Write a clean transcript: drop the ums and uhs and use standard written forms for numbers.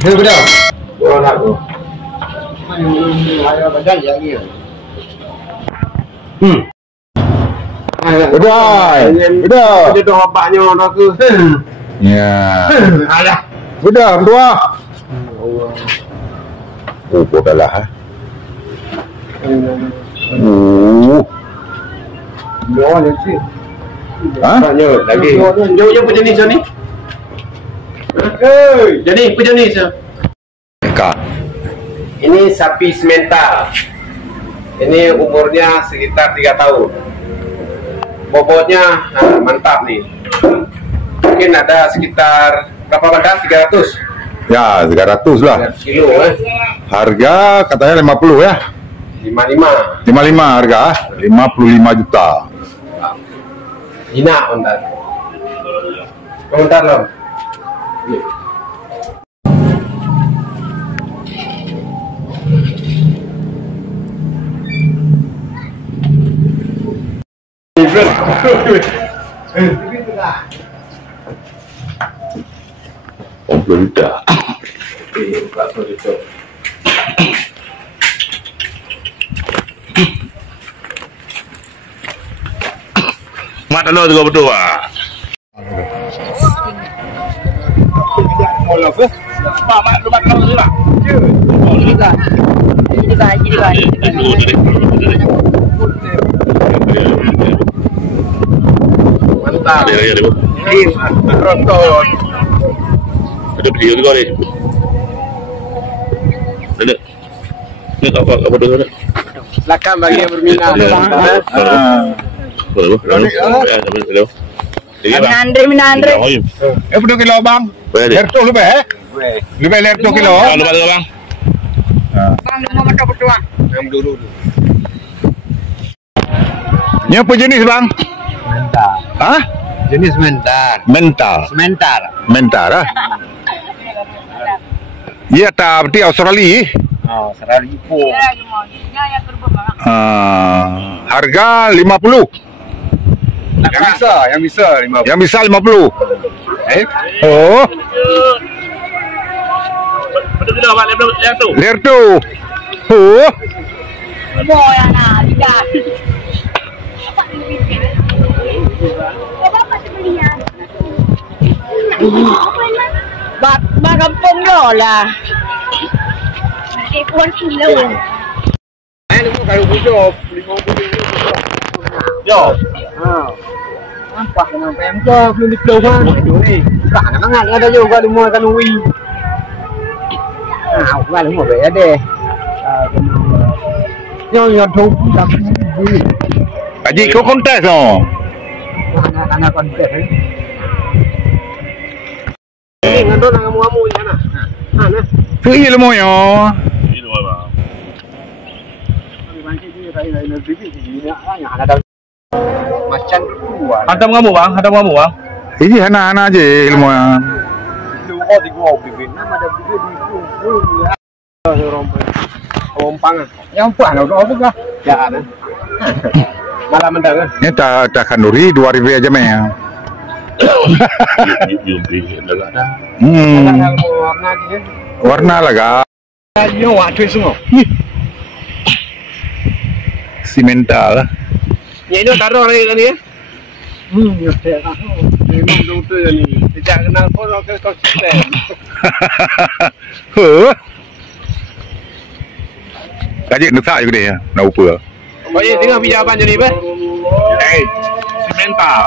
Dia betul. Oh, nak tu. Ada badan lagi. Udah. Dia dah bapaknya dah ke. Ya. Alah. Udah, berdua. Oh, bodoh lah. Dua ni sih. Hah? Tanya lagi. Jauh apa jenis ni? Jadi apa jenis? Kak. Ini sapi semental. Ini umurnya sekitar 3 tahun. Bobotnya mantap nih. Mungkin ada sekitar berapa badan? 300. Ya, 300 lah. 300 kilo Harga katanya 50 ya. 55. 55 harga, 55 juta. Ina bentar. Bentar loh. Juta. Mat lo juga betul ah. Kalau ke? Mak lu mak lu lah. Mantap. Ada bu. Ronton. Ada video juga ni. Ada. Ni apa tu ada? Silakan bagi yang berminat. Boleh bu. Hello. Minandre. Berapa kilo bang? Lerto lebih eh? Lebih lerto kilo. Kalau balik bang. Bang, mau makan berdua. Dulu. Ini apa jenis bang? Mentar. Hah? Jenis mentar. Mental. Sementar. Mental ah? Iya tak berarti Australia. Oh, 100 ribu. Harga 50. Yang bisa 50. Yang bisa 50. Oh, Betul tidak bang? Lihat tu. lerto. Oh. Boya na, tidak. Ba kampung lo lah. Ipon sila. Ini tu kalau bujuk 50. Yo. Nampak kenapa yang kau belum dikeluarkan? Ni. Tak nak mangat ada juga lima kan ui. Aku kan lima be ada. Yang tu tak bui. Haji kau kontes oh. Anak kontes. Ini ngandon nang kamu ya nah. Nah. Tu iya lemo yo. Ini bang. Macam tu. Hantam kamu bang. Ini anak-anak aje ilmu yang. Dua tiga bibit. Nama ada bibit di Rompangan. yang puan apa kah? Ya ada. Malam mendengar. Ini tak kanduri 2000 aja meh. Jumpi dah ada. Warna dia. Warna laga. Yang waktu semua. Simental. Ya ini taruh lagi ni. Ya saya kan. Memang betul ni. Tidak kenal pun ke konsisten. Huh. Kaji nusa juga dia. Nak apa? Baik tengah pinjaman jadi apa? Hey, semental.